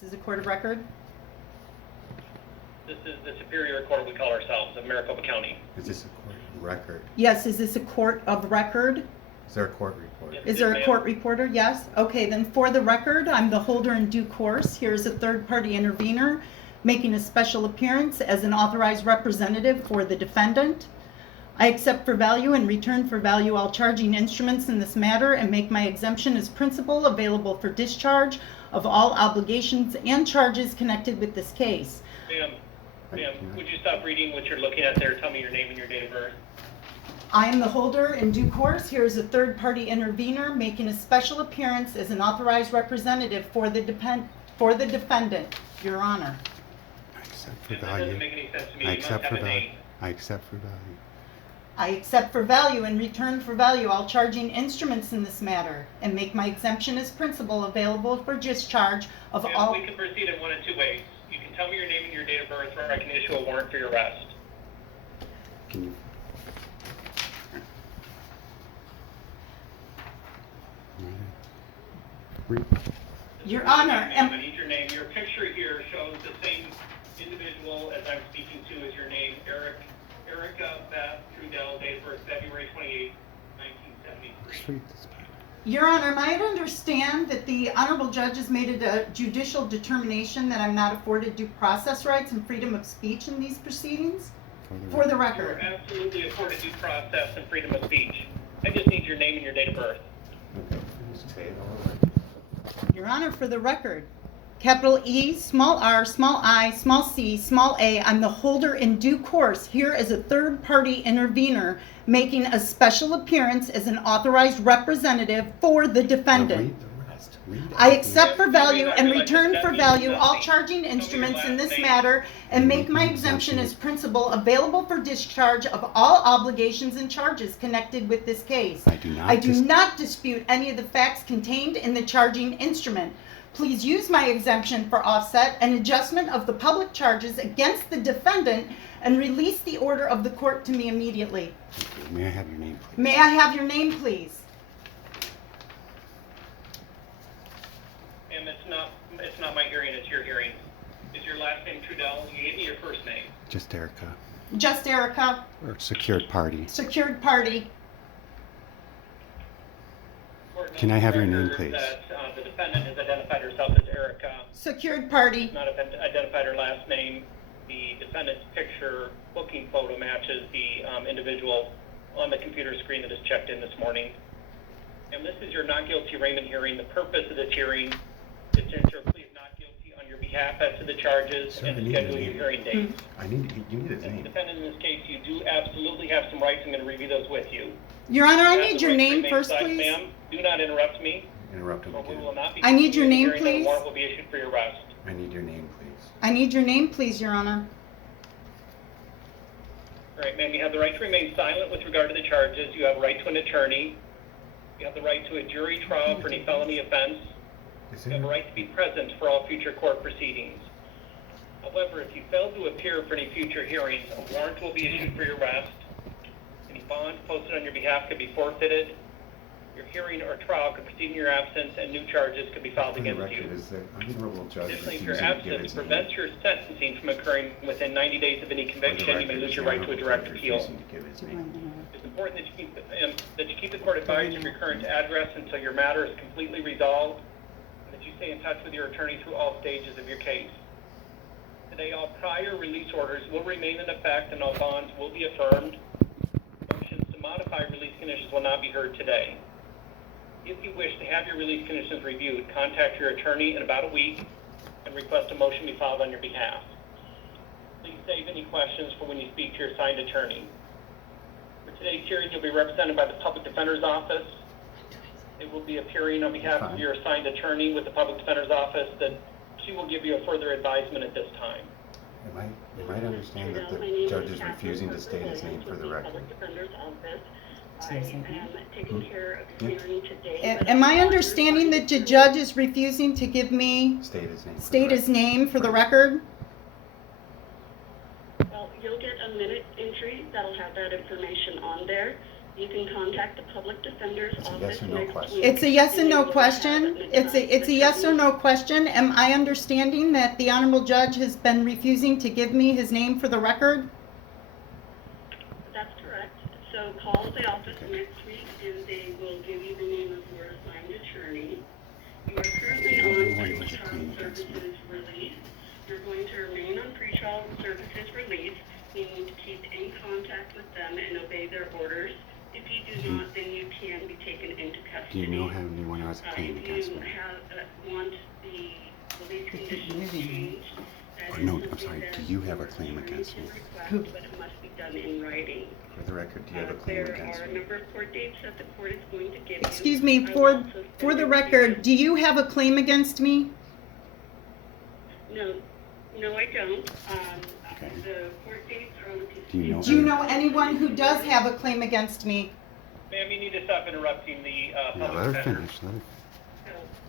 This is a court of record. This is the Superior Court we call ourselves of Maricopa County. Is this a court record? Yes, is this a court of record? Is there a court report? Yes. Is there a court reporter? Yes? Okay, then for the record, I'm the holder in due course. Here is a third-party intervener making a special appearance as an authorized representative for the defendant. I accept for value and return for value all charging instruments in this matter and make my exemption as principal available for discharge of all obligations and charges connected with this case. Ma'am, would you stop reading what you're looking at there? Tell me your name and your date of birth. I am the holder in due course. Here is a third-party intervener making a special appearance as an authorized representative for the defendant, Your Honor. I accept for That value. doesn't make any sense to me. I You must accept have for a value. name. I accept for value. I accept for value and return for value all charging instruments in this matter and make my exemption as principal available for discharge of Ma'am, all. we can proceed in one of two ways. You can tell me your name and your date of birth, or I can issue a warrant for your arrest. Can you? Read. Your Honor, Ma'am, I need your name. Your picture here shows the same individual as I'm speaking to as your name, Erica Beth Trudell, date of birth February 28, 1973. Just read this. Your Honor, am I to understand that the Honorable Judge has made a judicial determination that I'm not afforded due process rights and freedom of speech in these proceedings? For the You are record. absolutely afforded due process and freedom of speech. I just need your name and your date of birth. Okay. Just say it all right. Your Honor, for the record, capital E, small r, small I, small c, small a, I'm the holder in due course here as a third-party intervener making a special appearance as an authorized representative for the Now defendant. read the rest. Read I everything. accept for value and return for value all charging instruments in this matter and make my exemption as principal available for discharge of all obligations and charges connected with this case. I do not dispute any of the facts contained in the charging instrument. Please use my exemption for offset and adjustment of the public charges against the defendant and release the order of the court to me immediately. Okay, may I have your name, please? May I have your name, please? And it's not my hearing, it's your hearing. Is your last name Trudell? You gave me your first name. Just Erica. Just Erica, Or secured party. secured party. Court Can notes I have for your name, record please? That the defendant has identified herself as Erica. Secured party. Has not identified her last name. The defendant's picture booking photo matches the individual on the computer screen that is checked in this morning. And this is your not guilty arraignment hearing. The purpose of this hearing is to ensure a plea of not guilty on your behalf as to the charges Sir, and I to need schedule your your name. hearing dates. You need his As the name. defendant in this case, you do absolutely have some rights. I'm going to review those with you. Your Honor, I You have need the your right to name remain first, silent, please. Ma'am, do not interrupt me, Interrupt him or we again. will not be. I need your continuing name, the hearing, and please. a warrant will be issued for your arrest. I need your name, please. I need your name, please, Your Honor. All right, ma'am, you have the right to remain silent with regard to the charges. You have a right to an attorney. You have the right to a jury trial for any felony offense. Is You have a it? right to be present for all future court proceedings. However, if you fail to appear for any future hearings, a warrant will be issued for your arrest. Any bond posted on your behalf could be forfeited. Your hearing or trial could proceed in your absence, and new charges could be filed For the against record, you. is the honorable judge Additionally, if refusing you're to give absent, his it name? prevents your sentencing from occurring within 90 days of any For the conviction. You may record, lose is your the right to a honorable direct judge appeal. refusing to give his name? It's important that you keep the court advised of your current address until your matter is completely resolved, and that you stay in touch with your attorney through all stages of your case. Today, all prior release orders will remain in effect and all bonds will be affirmed. Motions to modify release conditions will not be heard today. If you wish to have your release conditions reviewed, contact your attorney in about a week and request a motion be filed on your behalf. Please save any questions for when you speak to your assigned attorney. For today's hearing, you'll be represented by the Public Defender's Office. It will be appearing on behalf of your assigned attorney with the Public Defender's Office that she will give you a further advisement at this time. You might understand that the judge is refusing to state his name for the record. I am taking care of the hearing today. Am I understanding that the judge is refusing to give me, State his name. for the state his record. name for the record? Well, you'll get a minute entry that'll have that information on there. You can contact the public defender's It's a office yes or no next question. week. It's a yes and and no you will have question. an It's a yes or no question. Am I understanding that the honorable judge has been refusing to give me his name for the record? That's correct. So call the office Okay. next week and they will give you the name of your assigned attorney. You are currently No, on anyone who has a claim pretrial against me. services release. You're going to remain on pretrial services release. You need to keep in contact with them and obey their orders. If you do not, then you can be taken into custody. Do you know how anyone who has a claim against me? If you want the release conditions changed, that Or is no, I'm something sorry, that do you have a your claim attorney against can me? request, but it must be done in writing. For the record, do you have a claim There against are a me? number of court dates that the court is going to give you. Excuse me, I will for also the send you record, do you have a claim against me? No, I don't. Okay. The court dates are on the. Do you know Do you know anyone who does have a claim against me? Ma'am, you need to stop interrupting the Yeah, public let her defender. finish, let her,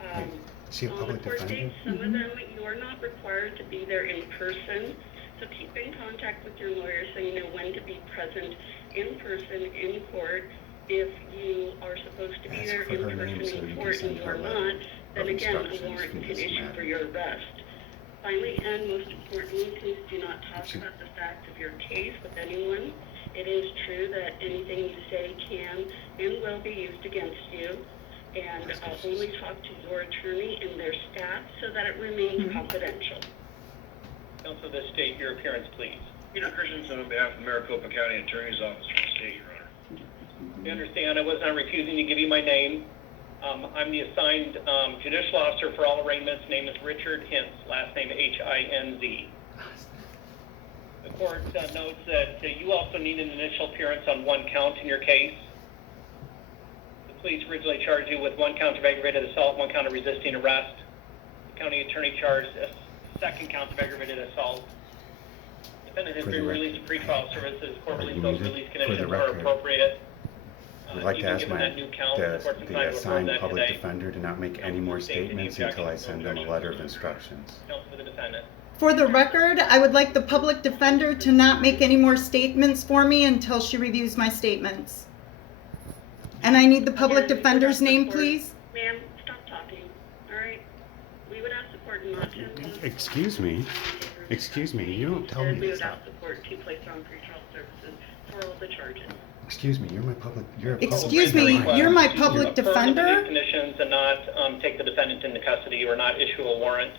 So, wait, is she a on the public court defender? dates, some of them, you are not required to be there in person. So keep in contact with your lawyer so you know when to be present in person in court. If you are supposed to be Ask there for in her name person so you in can court send and you her are a not, letter then of again, a instructions warrant from can this issue matter. for your arrest. Finally, and most importantly, please do not talk She- about the facts of your case with anyone. It is true that anything you say can and will be used against you. And only talk to your attorney and their staff so that it remains confidential. Counsel, this state your appearance, please. Peter Christensen on behalf of Maricopa County Attorney's Office for the state, Your Honor. You understand I was not refusing to give you my name. I'm the assigned judicial officer for all arraignments. Name is Richard Hintz, last name Hinz. The court notes that you also need an initial appearance on one count in your case. The police originally charged you with one count of aggravated assault, one count of resisting arrest. The county attorney charged a second count of aggravated assault. Defendant has For the been record. released to pretrial services. Court Are believes you those muted? release For the conditions are record. appropriate. I'd like to Even ask given that new count, the court's the inclined to approve assigned that public today. defender to not make any more statements until I send them a letter of instructions. Counsel for the defendant. For the record, I would like the public defender to not make any more statements for me until she reviews my statements. And I need the public Again, we would defender's ask the name, court- please. Ma'am, stop talking, all right? We would ask the court not to impose. Excuse me, you don't tell me We to would stop. ask the court to place her on pretrial services for all the charges. Excuse me, you're a public Excuse me, defender. you're my To public affirm the defender? release conditions and not take the defendant into custody or not issue a warrant.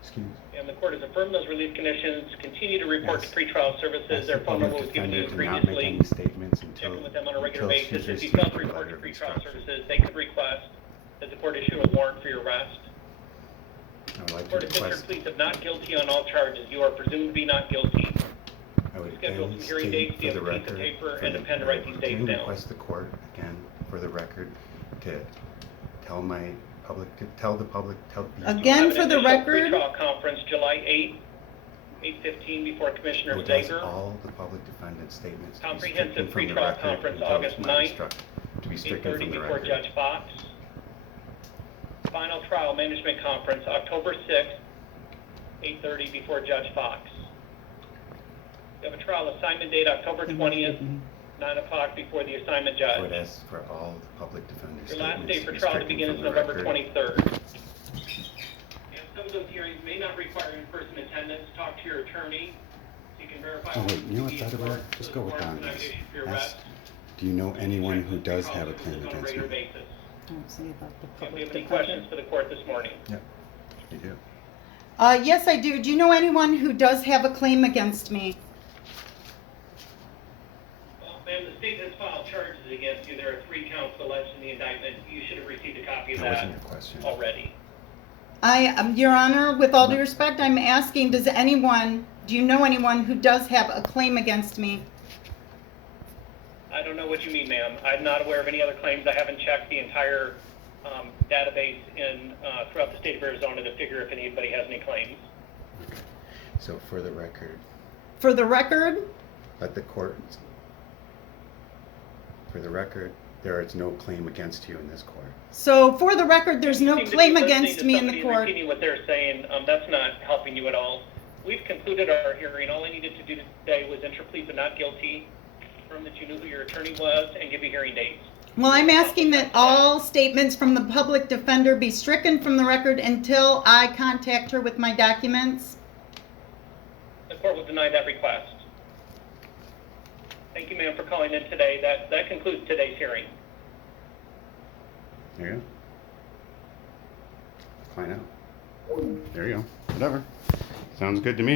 Excuse me. And the court has affirmed those release conditions, continue to report Yes. to pretrial services. Ask Their the phone number public was given to you defender to not make previously. any statements Checking with them on a regular until she's basis. If you received fail to a report letter to of pretrial instructions. services, they could request that the court issue a warrant for your arrest. I would like to Court has entered request, pleas of not guilty on all charges. You are presumed to be not guilty. I would schedule again some hearing state dates. for Do you the have a piece of record, paper for and a the- pen to write these I dates again down? request the court, again, for the record, to tell my public, tell the public, tell the. Again, for the record, Pretrial conference, July 8th, 8:15 before I Commissioner would ask Zager. all the public defendant statements to be Comprehensive stricken from the pretrial record conference, until August my 9th, instruction, to be stricken 8:30 from the before record. Judge Fox. Final trial management conference, October 6th, 8:30 before Judge Fox. You have a trial assignment date, October 20th, 9 o'clock before the assignment I would judge. ask for all the public defender Your last statements day to for be trial to stricken begin is from the November record. 23rd. And some of those hearings may not require in-person attendance. Talk to your attorney so you can verify. Oh, wait, what you know what, is Dr. Bird? Just go with warrants Don, not guys. issued for your Ask, arrest. do you know anyone who Check does with have a pretrial claim services on against regular me? basis. don't say about the Do you public have any defender. questions for the court this morning? Yep, you do. Yes, I do. Do you know anyone who does have a claim against me? Well, ma'am, the state has filed charges against you. There are 3 counts alleged in the indictment. You should have received a copy of That that wasn't your question. already. Your Honor, with all due respect, I'm asking, do you know anyone who does have a claim against me? I don't know what you mean, ma'am. I'm not aware of any other claims. I haven't checked the entire database throughout the state of Arizona to figure if anybody has any claims. Okay. So for the record, For the record, let the court, for the record, there is no claim against you in this court. so for the record, there's no You seem to be claim listening against to me in the somebody court. Repeating what they're saying, that's not helping you at all. We've concluded our hearing. All I needed to do today was enter plea but not guilty. confirm that you knew who your attorney was and give you hearing dates. Well, I'm asking that all statements from the public defender be stricken from the record until I contact her with my documents. The court will deny that request. Thank you, ma'am, for calling in today. That concludes today's hearing. There you go. Find out. There you go. Whatever. Sounds good to me.